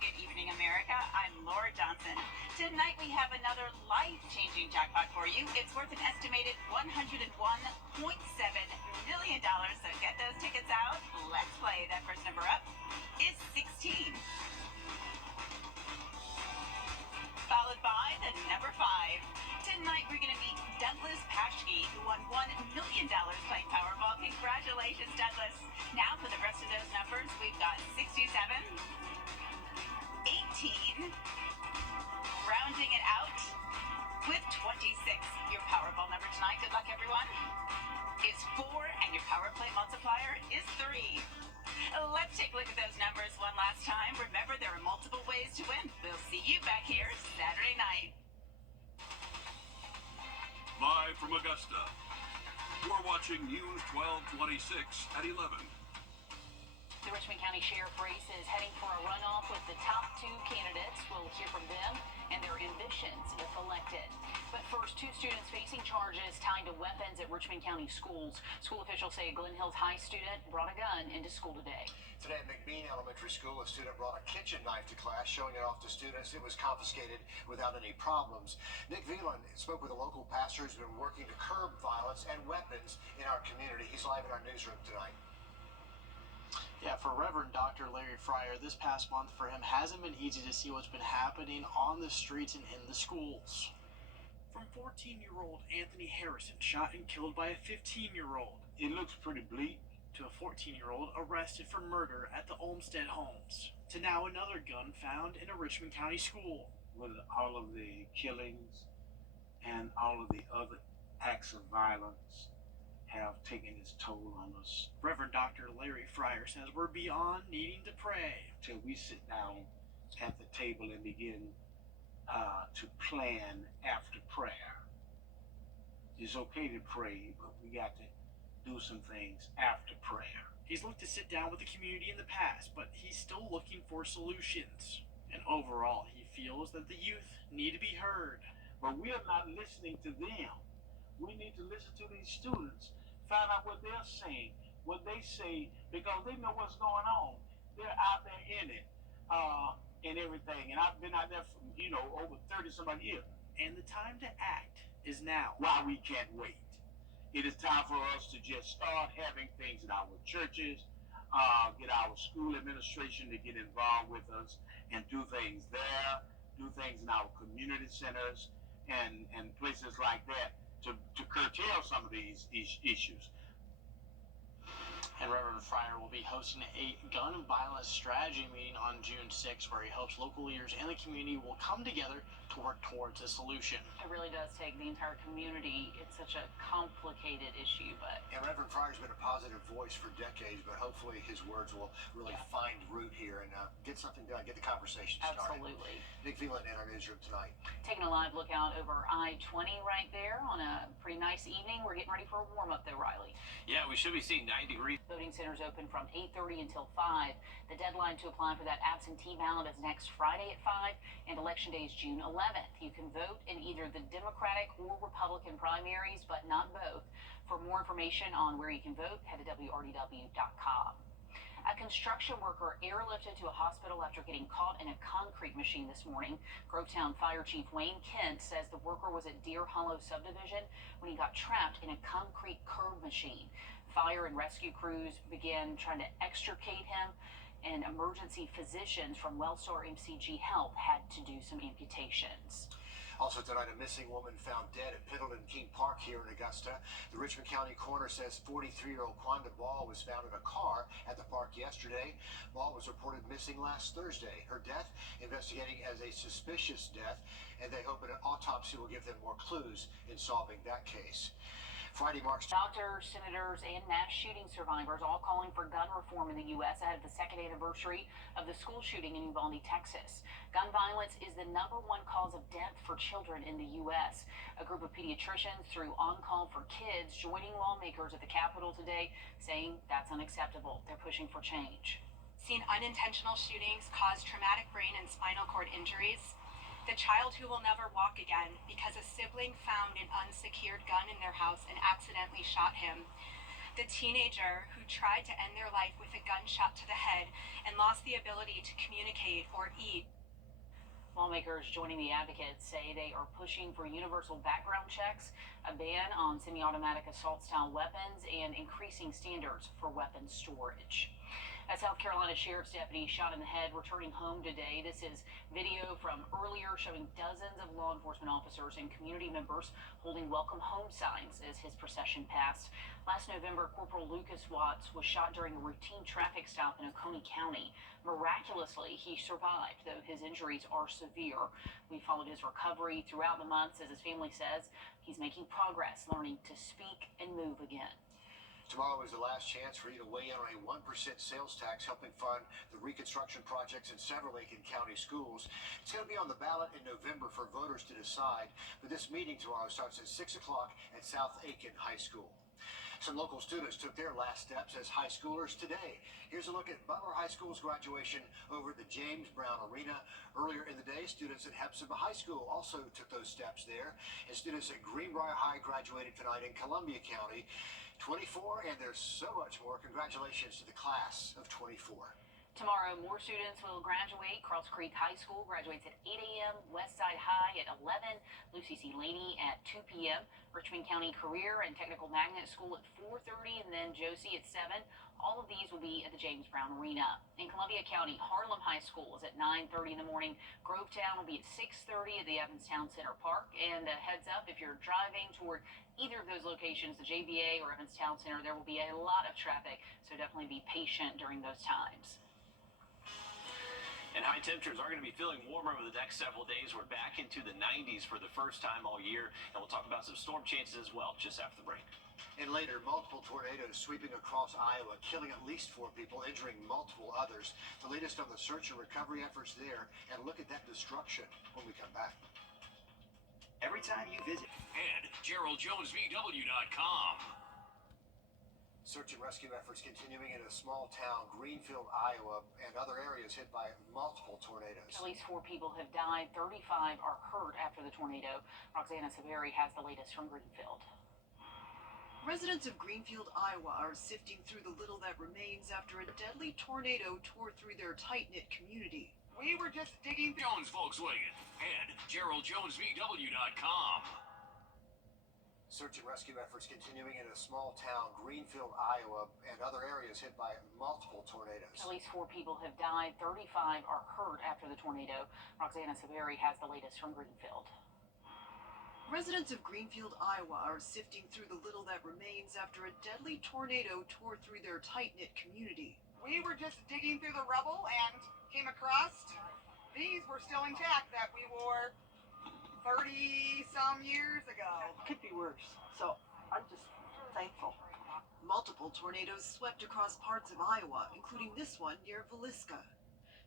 good evening, America. I'm Laura Johnson. Tonight we have another life-changing jackpot for you. It's worth an estimated $101.7 million. So get those tickets out. Let's play. That first number up is 16. Followed by the number 5. Tonight we're going to meet Douglas Paschke, who won $1 million playing Powerball. Congratulations, Douglas. Now for the rest of those numbers, we've got 67, 18, rounding it out with 26. Your Powerball number tonight, good luck everyone, is 4, and your Power Play multiplier is 3. Let's take a look at those numbers one last time. Remember, there are multiple ways to win. We'll see you back here Saturday night. Live from Augusta, you're watching News 1226 at 11. The Richmond County Sheriff race is heading for a runoff with the top 2 candidates. We'll hear from them and their ambitions if elected. But first, 2 students facing charges tied to weapons at Richmond County schools. School officials say a Glen Hills High student brought a gun into school today. Today at McBean Elementary School, a student brought a kitchen knife to class, showing it off to students. It was confiscated without any problems. Nick Veland spoke with a local pastor who's been working to curb violence and weapons in our community. He's live in our newsroom tonight. Yeah, for Reverend Dr. Larry Fryer, this past month for him hasn't been easy to see what's been happening on the streets and in the schools. From 14-year-old Anthony Harrison shot and killed by a 15-year-old. It looks pretty bleak. To a 14-year-old arrested for murder at the Olmsted homes. To now another gun found in a Richmond County school. With all of the killings and all of the other acts of violence have taken its toll on us. Reverend Dr. Larry Fryer says we're beyond needing to pray. Till we sit down at the table and begin to plan after prayer. It's okay to pray, but we got to do some things after prayer. He's looked to sit down with the community in the past, but he's still looking for solutions. And overall, he feels that the youth need to be heard. But we are not listening to them. We need to listen to these students, find out what they're saying, what they say, because they know what's going on. They're out there in it, and everything. And I've been out there for, over 30-some-odd years. And the time to act is now. Why we can't wait. It is time for us to just start having things in our churches, get our school administration to get involved with us and do things there, do things in our community centers and places like that to curtail some of these issues. And Reverend Fryer will be hosting a gun violence strategy meeting on June 6th, where he hopes local leaders and the community will come together to work towards a solution. It really does take the entire community. It's such a complicated issue, but... And Reverend Fryer's been a positive voice for decades, but hopefully his words will really find root here and get something done, get the conversation started. Absolutely. Nick Veland in our newsroom tonight. Taking a live look out over I-20 right there on a pretty nice evening. We're getting ready for a warm-up though, Riley. Yeah, we should be seeing 90 degrees. Voting centers open from 8:30 until 5. The deadline to apply for that absentee ballot is next Friday at 5, and Election Day is June 11th. You can vote in either the Democratic or Republican primaries, but not both. For more information on where you can vote, head to WRDW.com. A construction worker airlifted to a hospital after getting caught in a concrete machine this morning. Grovetown Fire Chief Wayne Kent says the worker was at Deer Hollow subdivision when he got trapped in a concrete curb machine. Fire and rescue crews began trying to extricate him, and emergency physicians from Wellstar MCG Health had to do some amputations. Also tonight, a missing woman found dead at Pendleton King Park here in Augusta. The Richmond County coroner says 43-year-old Quanda Ball was found in a car at the park yesterday. Ball was reported missing last Thursday. Her death investigating as a suspicious death, and they hope an autopsy will give them more clues in solving that case. Friday marks... Doctors, senators, and mass shooting survivors all calling for gun reform in the U.S. ahead of the second anniversary of the school shooting in Uvalde, Texas. Gun violence is the #1 cause of death for children in the U.S. A group of pediatricians threw On Call for Kids, joining lawmakers at the Capitol today, saying that's unacceptable. They're pushing for change. Seen unintentional shootings cause traumatic brain and spinal cord injuries. The child who will never walk again because a sibling found an unsecured gun in their house and accidentally shot him. The teenager who tried to end their life with a gunshot to the head and lost the ability to communicate or eat. Lawmakers joining the advocates say they are pushing for universal background checks, a ban on semi-automatic assault-style weapons, and increasing standards for weapons storage. A South Carolina sheriff's deputy shot in the head returning home today. This is video from earlier showing dozens of law enforcement officers and community members holding welcome home signs as his procession passed. Last November, Corporal Lucas Watts was shot during a routine traffic stop in Oconee County. Miraculously, he survived, though his injuries are severe. We followed his recovery throughout the months. As his family says, he's making progress, learning to speak and move again. Tomorrow is the last chance for you to weigh in on a 1% sales tax helping fund the reconstruction projects in several Aiken County schools. It's going to be on the ballot in November for voters to decide, but this meeting tomorrow starts at 6 o'clock at South Aiken High School. Some local students took their last steps as high schoolers today. Here's a look at Butler High School's graduation over at the James Brown Arena. Earlier in the day, students at Hepzibah High School also took those steps there. And students at Greenbrier High graduated tonight in Columbia County. 24, and there's so much more. Congratulations to the class of 24. Tomorrow, more students will graduate. Cross Creek High School graduates at 8 a.m., Westside High at 11, Lucy C. Laney at 2 p.m., Richmond County Career and Technical Magnet School at 4:30, and then Josie at 7. All of these will be at the James Brown Arena. In Columbia County, Harlem High School is at 9:30 in the morning. Grovetown will be at 6:30 at the Evanstown Center Park. And heads up, if you're driving toward either of those locations, the JBA or Evanstown Center, there will be a lot of traffic, so definitely be patient during those times. And high temperatures are going to be feeling warmer over the next several days. We're back into the 90s for the first time all year, and we'll talk about some storm chances as well just after the break. And later, multiple tornadoes sweeping across Iowa, killing at least 4 people, injuring multiple others. The latest on the search and recovery efforts there, and look at that destruction when we come back. Every time you visit. And GeraldJonesVW.com. Search and rescue efforts continuing in a small town, Greenfield, Iowa, and other areas hit by multiple tornadoes. At least 4 people have died. 35 are hurt after the tornado. Roxana Severi has the latest from Greenfield. Residents of Greenfield, Iowa are sifting through the little that remains after a deadly tornado tore through their tight-knit community. We were just digging Jones Volkswagen and GeraldJonesVW.com. Search and rescue efforts continuing in a small town, Greenfield, Iowa, and other areas hit by multiple tornadoes. At least 4 people have died. 35 are hurt after the tornado. Roxana Severi has the latest from Greenfield. Residents of Greenfield, Iowa are sifting through the little that remains after a deadly tornado tore through their tight-knit community. We were just digging through the rubble and came across these were still intact that we wore 30-some years ago. Could be worse, so I'm just thankful. Multiple tornadoes swept across parts of Iowa, including this one near Villisca.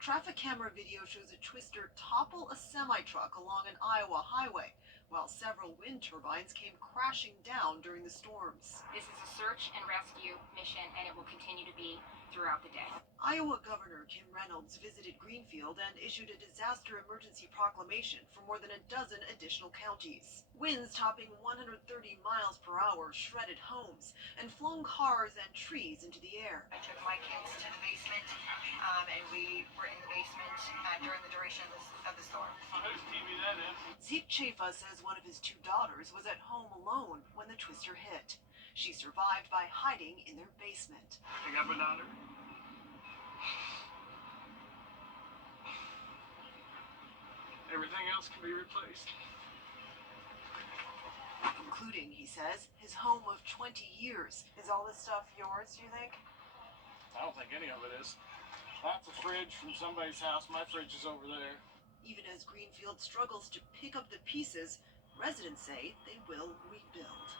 Traffic camera video shows a twister topple a semi-truck along an Iowa highway, while several wind turbines came crashing down during the storms. This is a search and rescue mission, and it will continue to be throughout the day. Iowa Governor Kim Reynolds visited Greenfield and issued a disaster emergency proclamation for more than a dozen additional counties. Winds topping 130 miles per hour shredded homes and flung cars and trees into the air. I took my kids to the basement, and we were in the basement during the duration of the storm. Whose TV that is? Zeke Chafa says one of his 2 daughters was at home alone when the twister hit. She survived by hiding in their basement. You got banana? Everything else can be replaced. Including, he says, his home of 20 years. Is all this stuff yours, do you think? I don't think any of it is. That's a fridge from somebody's house. My fridge is over there. Even as Greenfield struggles to pick up the pieces, residents say they will rebuild.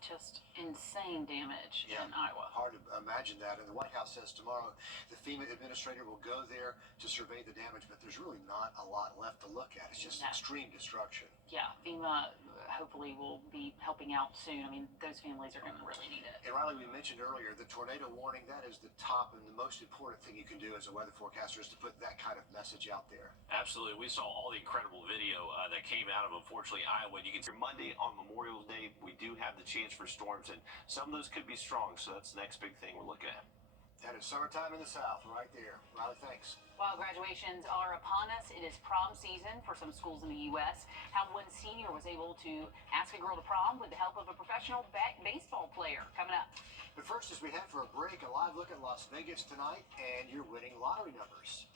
Just insane damage in Iowa. Hard to imagine. imagine that. And the White House says tomorrow the FEMA administrator will go there to survey the damage, but there's really not a lot left to look at. It's just extreme destruction. Yeah, FEMA hopefully will be helping out soon. I mean, those families are going to really need it. And Riley, we mentioned earlier the tornado warning. That is the top and the most important thing you can do as a weather forecaster, is to put that kind of message out there. Absolutely. We saw all the incredible video that came out of, unfortunately, Iowa. You can see Monday on Memorial Day, we do have the chance for storms, and some of those could be strong, so that's the next big thing we're looking at. That is summertime in the South right there. Riley, thanks. While graduations are upon us, it is prom season for some schools in the U.S. How one senior was able to ask a girl to prom with the help of a professional baseball player. Coming up. But first, as we head for a break, a live look at Las Vegas tonight and your winning lottery numbers.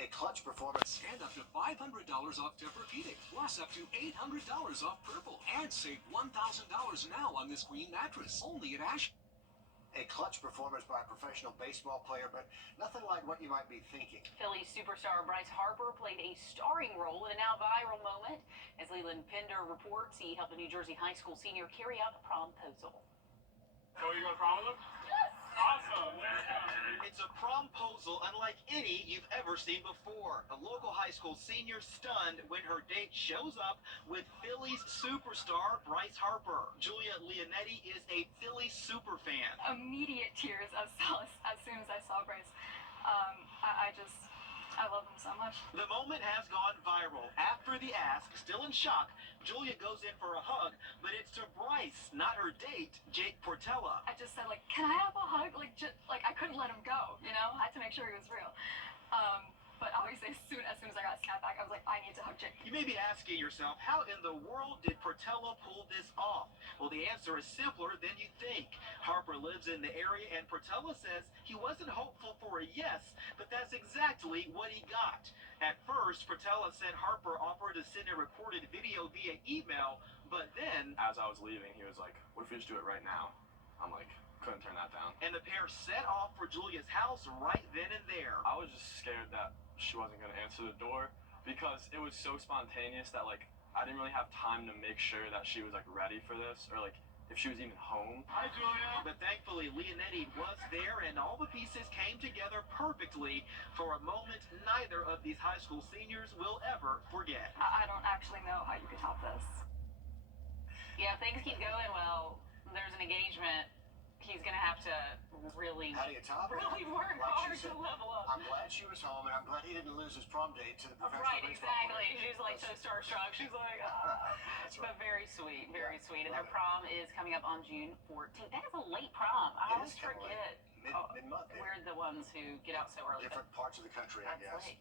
A clutch performance. And up to $500 off Tempur-Pedic, plus up to $800 off Purple, and save $1,000 now on this queen mattress, only at Ash. A clutch performance by a professional baseball player, but nothing like what you might be thinking. Phillies superstar Bryce Harper played a starring role in a now viral moment. As Leland Pender reports, he helped a New Jersey high school senior carry out a promposal. So you going to prom with him? Yes! Awesome! It's a promposal unlike any you've ever seen before. A local high school senior stunned when her date shows up with Phillies superstar Bryce Harper. Julia Leonetti is a Phillies super fan. Immediate tears as soon as I saw Bryce. I love him so much. The moment has gone viral. After the ask, still in shock, Julia goes in for a hug, but it's to Bryce, not her date, Jake Portella. I just said, like, can I have a hug? Like I couldn't let him go, you know? I had to make sure he was real. But obviously, as soon as I got a snap back, I was like, I need to hug Jake. You may be asking yourself, how in the world did Portella pull this off? Well, the answer is simpler than you think. Harper lives in the area, and Portella says he wasn't hopeful for a yes, but that's exactly what he got. At first, Portella said Harper offered to send a recorded video via email, but then, as I was leaving, he was like, what if we just do it right now? I'm like, couldn't turn that down. And the pair set off for Julia's house right then and there. I was just scared that she wasn't going to answer the door because it was so spontaneous that, like, I didn't really have time to make sure that she was, like, ready for this or, like, if she was even home. Hi, Julia. But thankfully, Leonetti was there, and all the pieces came together perfectly for a moment neither of these high school seniors will ever forget. I don't actually know how you could top this. Yeah, if things keep going well, there's an engagement. He's going to have to really, how do you top it? really work hard to level up. I'm glad she was home, and I'm glad he didn't lose his prom date to the professional Right, baseball exactly. player. She's like so starstruck. She's like, That's right. But very sweet, very sweet. And Love their prom is coming up on June 14th. That is a late prom. I always forget. Mid-month. We're the ones who get out so early. Different parts of the country, I guess. Late.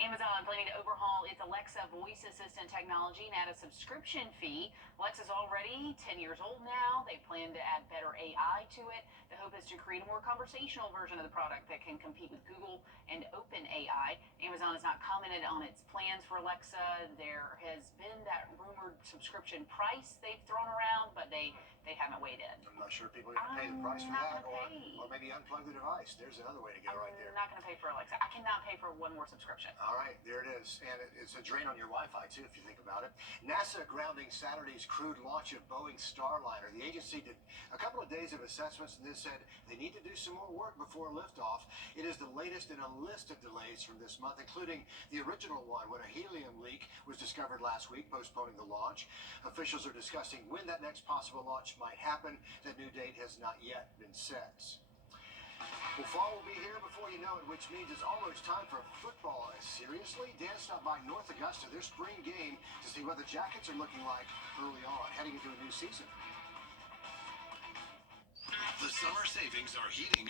Amazon planning to overhaul its Alexa voice assistant technology and add a subscription fee. Alexa's already 10 years old now. They plan to add better AI to it. The hope is to create a more conversational version of the product that can compete with Google and OpenAI. Amazon has not commented on its plans for Alexa. There has been that rumored subscription price they've thrown around, but they haven't weighed in. I'm not sure people are going to pay the price for that, or maybe unplug the device. There's another way to go right there. I'm not going to pay for Alexa. I cannot pay for one more subscription. All right, there it is. And it's a drain on your Wi-Fi, too, if you think about it. NASA grounding Saturday's crewed launch of Boeing's Starliner. The agency did a couple of days of assessments and then said they need to do some more work before liftoff. It is the latest in a list of delays from this month, including the original one when a helium leak was discovered last week, postponing the launch. Officials are discussing when that next possible launch might happen. That new date has not yet been set. Well, fall will be here before you know it, which means it's almost time for football. Seriously? Dan stopped by North Augusta, their spring game, to see what the Jackets are looking like early on, heading into a new season. The summer savings are heating